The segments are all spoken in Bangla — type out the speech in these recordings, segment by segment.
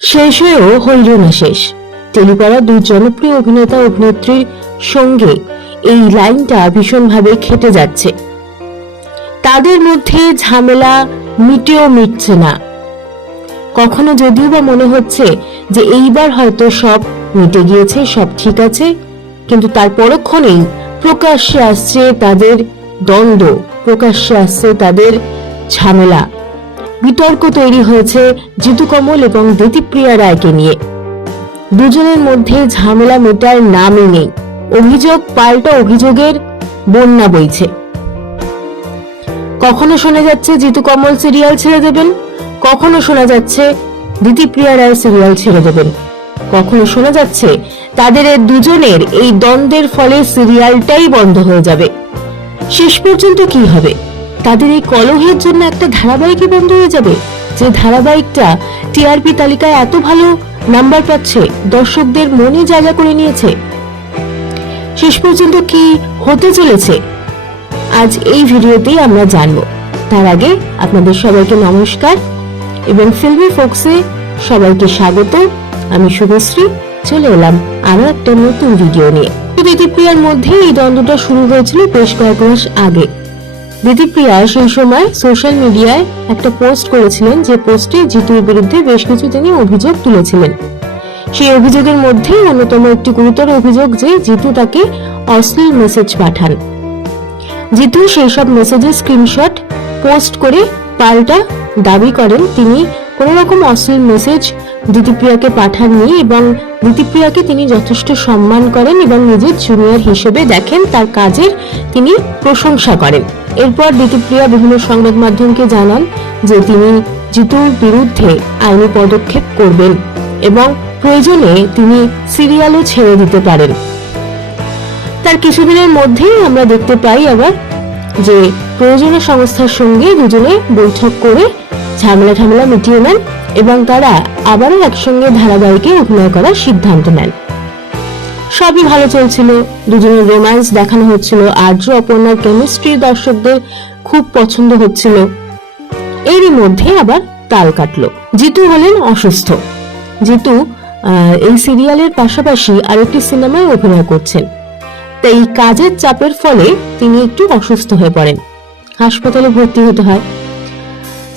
শেষ হয়েও হইল না শেষ। টেলিপাড়া দুই জনপ্রিয় অভিনেতা অভিনেত্রীর সঙ্গে এই লাইনটা ভীষণভাবে খেটে যাচ্ছে। তাদের মধ্যে ঝামেলা মিটেও মিটছে না। কখনো যদিও বা মনে হচ্ছে যে এইবার হয়তো সব মিটে গিয়েছে, সব ঠিক আছে, কিন্তু তার পরক্ষণেই প্রকাশ্যে আসছে তাদের দ্বন্দ্ব, প্রকাশ্যে আসছে তাদের ঝামেলা। বিতর্ক তৈরি হয়েছে জিতু কমল এবং দ্যুতিপ্রিয়া রায়কে নিয়ে। দুজনের মধ্যে ঝামেলা মেটার নামই নেই। অভিযোগ, পাল্টা অভিযোগের বন্যা বইছে। কখনো শোনা যাচ্ছে জিতু কমল সিরিয়াল ছেড়ে দেবেন, কখনো শোনা যাচ্ছে দ্বিতীপ্রিয়া রায় সিরিয়াল ছেড়ে দেবেন। কখনো শোনা যাচ্ছে তাদের দুজনের এই দ্বন্দ্বের ফলে সিরিয়ালটাই বন্ধ হয়ে যাবে। শেষ পর্যন্ত কি হবে? তাদের এই কলহের জন্য একটা ধারাবাহিকই বন্ধ হয়ে যাবে। যে ধারাবাহিকটা টিআরপি তালিকায় এত ভালো নাম্বার পাচ্ছে, দর্শকদের মনে জায়গা করে নিয়েছে। শেষ পর্যন্ত কি হতে চলেছে? আজ এই ভিডিওতেই আমরা জানব। তার আগে আপনাদের সবাইকে নমস্কার এবং ফিল্মি ফোক্সে সবাইকে স্বাগত। আমি শুভশ্রী, চলে এলাম আরও একটা নতুন ভিডিও নিয়ে। দিদিপ্রিয়ার মধ্যে এই দ্বন্দ্বটা শুরু হয়েছিল বেশ কয়েক মাস আগে। দিদিপ্রিয়া সেই সময় সোশ্যাল মিডিয়ায় একটা পোস্ট করেছিলেন, যে পোস্টে জিতুর বিরুদ্ধে বেশ কিছু তিনি অভিযোগ তুলেছিলেন। সেই অভিযোগের মধ্যে অন্যতম একটি গুরুতর অভিযোগ যে জিতু তাকে অশ্লীল মেসেজ পাঠান। জিতু সেই সব মেসেজের স্ক্রিনশট পোস্ট করে পাল্টা দাবি করেন, তিনি কোন রকম অশ্লীল মেসেজ দিতিপ্রিয়াকে পাঠাননি এবং দিতিপ্রিয়াকে তিনি যথেষ্ট সম্মান করেন এবং নিজের জুনিয়র হিসেবে দেখেন, তার কাজের তিনি প্রশংসা করেন। এরপর দিতিপ্রিয়া বিভিন্ন সংবাদ মাধ্যমকে জানান যে তিনি জিতুর বিরুদ্ধে আইনি পদক্ষেপ করবেন এবং প্রয়োজনে তিনি সিরিয়ালও ছেড়ে দিতে পারেন। তার কিছুদিনের মধ্যেই আমরা দেখতে পাই আবার যে প্রয়োজনীয় সংস্থার সঙ্গে দুজনে বৈঠক করে ঝামেলা ঝামেলা মিটিয়ে নেন এবং তারা আবারও একসঙ্গে ধারাবাহিকে অভিনয় করার সিদ্ধান্ত নেন। সবই ভালো চলছিল। দুজনের রোম্যান্স দেখানো হচ্ছিল। আর্য অপর্ণার কেমিস্ট্রি দর্শকদের খুব পছন্দ হচ্ছিল। এরই মধ্যে আবার তাল কাটলো। জিতু হলেন অসুস্থ। জিতু এই সিরিয়ালের পাশাপাশি আরেকটি সিনেমায় অভিনয় করছেন। তাই কাজের চাপের ফলে তিনি একটু অসুস্থ হয়ে পড়েন। হাসপাতালে ভর্তি হতে হয়।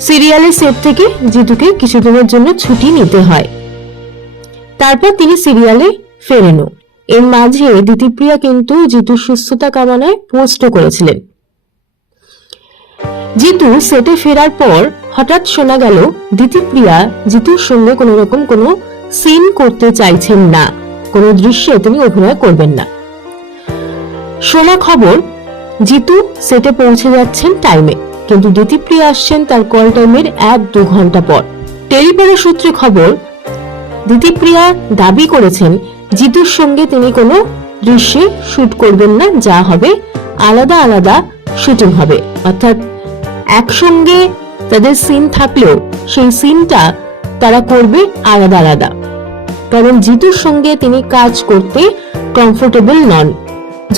সিরিয়ালের সেট থেকে জিতুকে কিছুদিনের জন্য ছুটি নিতে হয়। তারপর তিনি সিরিয়ালে ফেরেনও। এর মাঝে দিতিপ্রিয়া কিন্তু জিতুর সুস্থতা কামনায় পোস্টও করেছিলেন। জিতু সেটে ফেরার পর হঠাৎ শোনা গেল দিতিপ্রিয়া জিতুর সঙ্গে কোনো রকম কোনো সিন করতে চাইছেন না। কোনো দৃশ্যে তিনি অভিনয় করবেন না। শোনা খবর, জিতু সেটে পৌঁছে যাচ্ছেন টাইমে, কিন্তু দিতিপ্রিয়া আসছেন তার কল টাইমের এক দু ঘণ্টা পর। টেলিফোনের সূত্রে খবর দিতিপ্রিয়া দাবি করেছেন জিতুর সঙ্গে তিনি কোনো দৃশ্যে শুট করবেন না, যা হবে আলাদা আলাদা শুটিং হবে। অর্থাৎ একসঙ্গে তাদের সিন থাকলেও সেই সিনটা তারা করবে আলাদা আলাদা। কারণ জিতুর সঙ্গে তিনি কাজ করতে কমফোর্টেবল নন।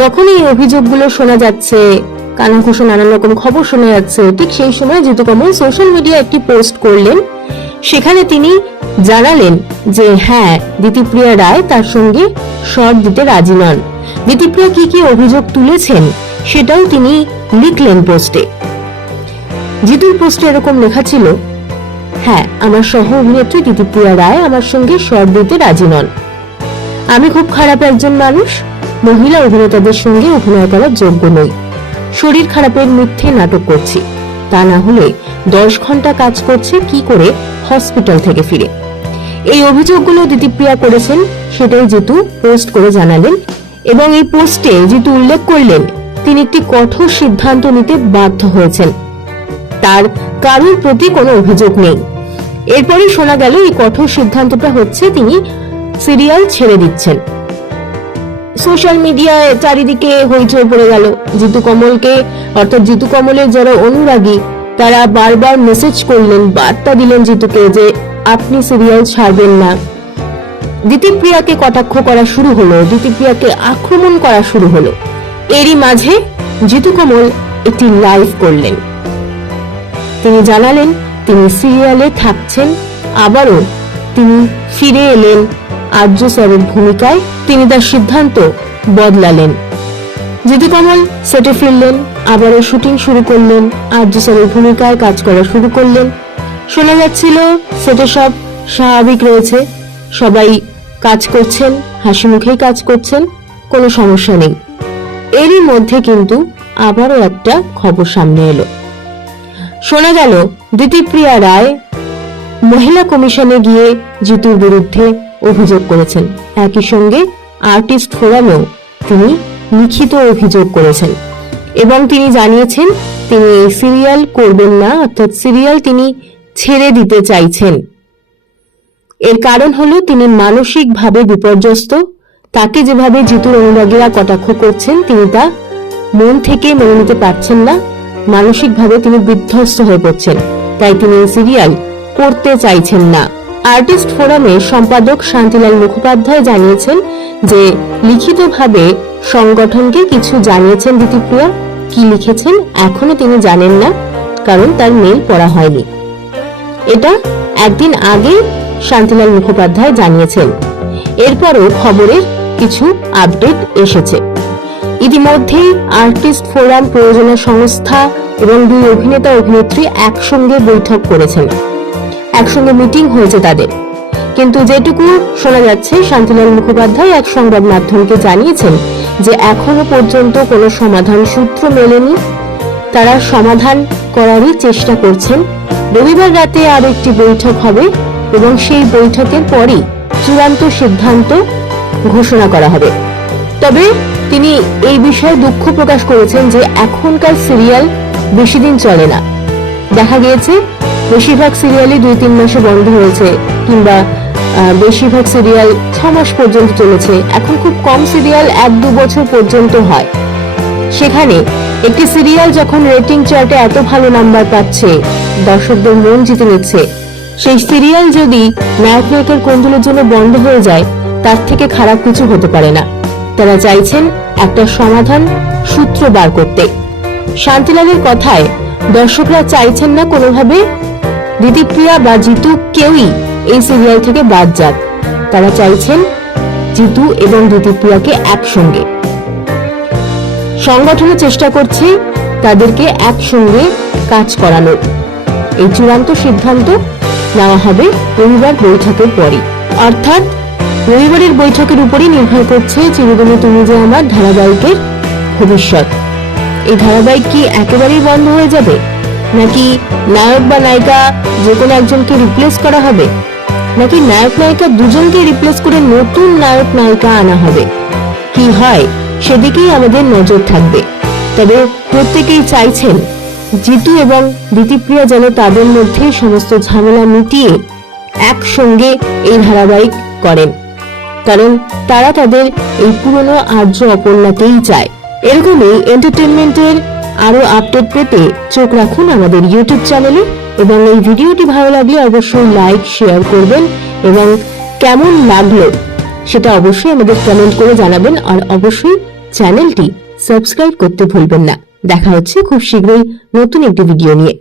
যখন এই অভিযোগগুলো শোনা যাচ্ছে কানাঘুষো নানান রকম খবর শোনা যাচ্ছে, ঠিক সেই সময় জিতু কমল সোশ্যাল মিডিয়া একটি পোস্ট করলেন। সেখানে তিনি জানালেন যে হ্যাঁ দিতিপ্রিয়া রায় তার সঙ্গে শর্ট দিতে রাজি নন। দিতিপ্রিয়া কি কি অভিযোগ তুলেছেন সেটাও তিনি লিখলেন পোস্টে। জিতুর পোস্টে এরকম লেখা ছিল হ্যাঁ আমার সহ অভিনেত্রী দিতিপ্রিয়া রায় আমার সঙ্গে শর্ট দিতে রাজি নন। আমি খুব খারাপ একজন মানুষ, মহিলা অভিনেতাদের সঙ্গে অভিনয় করার যোগ্য নই। শরীর খারাপের মিথ্যে নাটক করছি। তা না হলে দশ ঘণ্টা কাজ করছে, কি করে হসপিটাল থেকে ফিরে? এই অভিযোগগুলো দিতিপ্রিয়া করেছেন, সেটাই জিতু পোস্ট করে জানালেন। এবং এই পোস্টে জিতু উল্লেখ করলেন, তিনি একটি কঠোর সিদ্ধান্ত নিতে বাধ্য হয়েছেন। তার কারোর প্রতি কোনো অভিযোগ নেই। এরপরে শোনা গেল, এই কঠোর সিদ্ধান্তটা হচ্ছে তিনি সিরিয়াল ছেড়ে দিচ্ছেন। সোশ্যাল মিডিয়ায় চারিদিকে হইচই পড়ে গেল। জিতু কমলকে, অর্থাৎ জিতু কমলের যারা অনুরাগী, তারা বারবার মেসেজ করলেন, বার্তা দিলেন জিতুকে যে আপনি সিরিয়াল ছাড়বেন না। দিতিপ্রিয়াকে কটাক্ষ করা শুরু হলো দিতিপ্রিয়াকে আক্রমণ করা শুরু হলো। এরই মাঝে জিতু কমল একটি লাইভ করলেন। তিনি জানালেন, তিনি সিরিয়ালে থাকছেন, আবারও তিনি ফিরে এলেন। আর্য স্যারের ভূমিকায় তিনি তার সিদ্ধান্ত বদলালেন। জিতু কমল সেটে ফিরলেন, আবারও শুটিং শুরু করলেন। আর্য স্যারের ভূমিকায় কাজ করা শুরু করলেন। শোনা যাচ্ছিল সেটে সব স্বাভাবিক রয়েছে। সবাই কাজ করছেন, হাসি মুখেই কাজ করছেন, কোনো সমস্যা নেই। এরই মধ্যে কিন্তু আবারও একটা খবর সামনে এলো। শোনা গেল দ্বিতীপ্রিয়া রায় মহিলা কমিশনে গিয়ে জিতুর বিরুদ্ধে অভিযোগ করেছেন। একই সঙ্গে আর্টিস্ট ফোরামেও তিনি লিখিত অভিযোগ করেছেন। এবং তিনি জানিয়েছেন, তিনি এই সিরিয়াল করবেন না, অর্থাৎ সিরিয়াল তিনি ছেড়ে দিতে চাইছেন। এর কারণ হলো তিনি মানসিকভাবে বিপর্যস্ত, তাকে যেভাবে জিতুর অনুরাগীরা কটাক্ষ করছেন, তিনি তা মন থেকে মেনে নিতে পারছেন না, মানসিকভাবে তিনি বিধ্বস্ত হয়ে পড়ছেন, তাই তিনি সিরিয়াল করতে চাইছেন না। আর্টিস্ট ফোরামে সম্পাদক শান্তিলাল মুখোপাধ্যায় জানিয়েছেন যে, লিখিতভাবে সংগঠনকে কিছু জানিয়েছেন দিতিপ্রিয়া কি লিখেছেন এখনও তিনি জানেন না, কারণ তার মেল পড়া হয়নি। এটা একদিন আগে শান্তিলাল মুখোপাধ্যায় জানিয়েছেন। এরপরও খবরের কিছু আপডেট এসেছে। ইতিমধ্যেই আর্টিস্ট ফোরাম প্রয়োজনীয় সংস্থা এবং দুই অভিনেতা অভিনেত্রী একসঙ্গে বৈঠক করেছেন। একসঙ্গে মিটিং হয়েছে তাদের। কিন্তু যেটুকু শোনা যাচ্ছে, শান্তিলাল মুখোপাধ্যায় এক সংবাদ মাধ্যমকে জানিয়েছেন যে এখনও পর্যন্ত কোনো সমাধান সূত্র মেলেনি। তারা সমাধান করারই চেষ্টা করছেন রবিবার রাতে আর একটি বৈঠক হবে এবং সেই বৈঠকের পরই চূড়ান্ত সিদ্ধান্ত ঘোষণা করা হবে। তবে তিনি এই বিষয়ে দুঃখ প্রকাশ করেছেন যে এখনকার সিরিয়াল বেশি দিন চলে না। দেখা গিয়েছে, বেশিরভাগ সিরিয়ালই দুই তিন মাসে বন্ধ হয়েছে কিংবা বেশিরভাগ সিরিয়াল ছ মাস পর্যন্ত চলেছে। এখন খুব কম সিরিয়াল এক দু বছর পর্যন্ত হয়। সেখানে একটি সিরিয়াল যখন রেটিং চার্টে এত ভালো নাম্বার পাচ্ছে, দর্শকদের মন জিতে নিচ্ছে। সেই সিরিয়াল যদি নায়ক নায়িকার কোন্দলের জন্য বন্ধ হয়ে যায়, তার থেকে খারাপ কিছু হতে পারে না। তারা চাইছেন একটা সমাধান সূত্র বার করতে। শান্তিলালের কথায় দর্শকরা চাইছেন না কোনোভাবে দিদিপ্রিয়া বা জিতু কেউই এই সিরিয়াল থেকে বাদ যাক। তারা চাইছেন জিতু এবং দিদিপ্রিয়াকে একসঙ্গে। সংগঠনের চেষ্টা করছে তাদেরকে একসঙ্গে কাজ করানোর। এই চূড়ান্ত সিদ্ধান্ত নেওয়া হবে রবিবার বৈঠকের পরই। অর্থাৎ রবিবারের বৈঠকের উপরই নির্ভর করছে চিরদিনে তুমি যে আমার ধারাবাহিকের ভবিষ্যৎ। এই ধারাবাহিক কি একেবারেই বন্ধ হয়ে যাবে? নাকি নায়ক বা নায়িকা যে কোনো একজনকে রিপ্লেস করা হবে? নাকি নায়ক নায়িকা দুজনকে রিপ্লেস করে নতুন নায়ক নায়িকা আনা হবে? কি হয় সেদিকেই আমাদের নজর থাকবে। তবে প্রত্যেকেই চাইছেন জিতু এবং দিতিপ্রিয়া যেন তাদের মধ্যে সমস্ত ঝামেলা মিটিয়ে একসঙ্গে এই ধারাবাহিক করেন। কারণ তারা তাদের এই পুরনো আর্য অপর্ণাকেই চায়। এরকমই এন্টারটেনমেন্টের আরও আপডেট পেতে চোখ রাখুন আমাদের ইউটিউব চ্যানেলে এবং এই ভিডিওটি ভালো লাগলে অবশ্যই লাইক শেয়ার করবেন এবং কেমন লাগল সেটা অবশ্যই আমাদের কমেন্ট করে জানাবেন আর অবশ্যই চ্যানেলটি সাবস্ক্রাইব করতে ভুলবেন না। দেখা হচ্ছে খুব শীঘ্রই নতুন একটি ভিডিও নিয়ে।